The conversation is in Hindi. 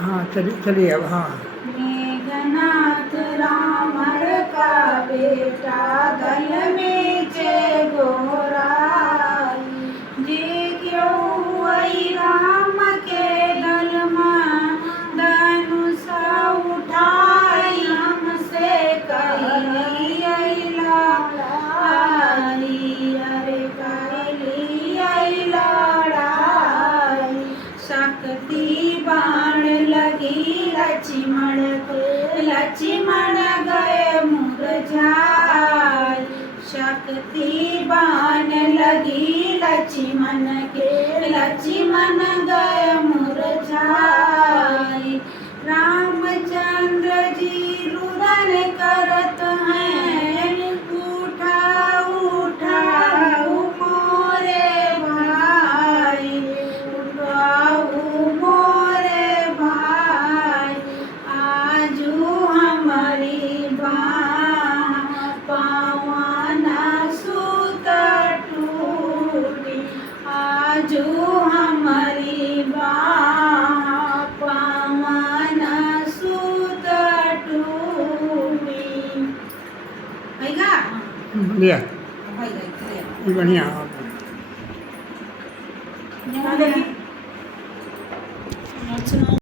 हाँ चलिए अब। हाँ, मेघनाथ रामर का बेटा दल में जय गोराई, जे क्यों वही राम के दल में धनुष उठाई, हमसे कैली लड़ाई, अरे कैली लड़ाई। शक्ति बाण लगी लक्ष्मण के, लक्ष्मण गए मुरझाई, शक्ति बाण लगी लक्ष्मण के, लक्ष्मण गए मुरझाई। रामचंद्र जी रुदन करत हैं, उठा उठाऊ मोरे भाई, उठाऊ मोरे भाई। आजू हमारी पावन सुत टूटी, आजू हमारी पावन सुत टूटी। भैया लिया भैया बढ़िया। यहाँ देखिए।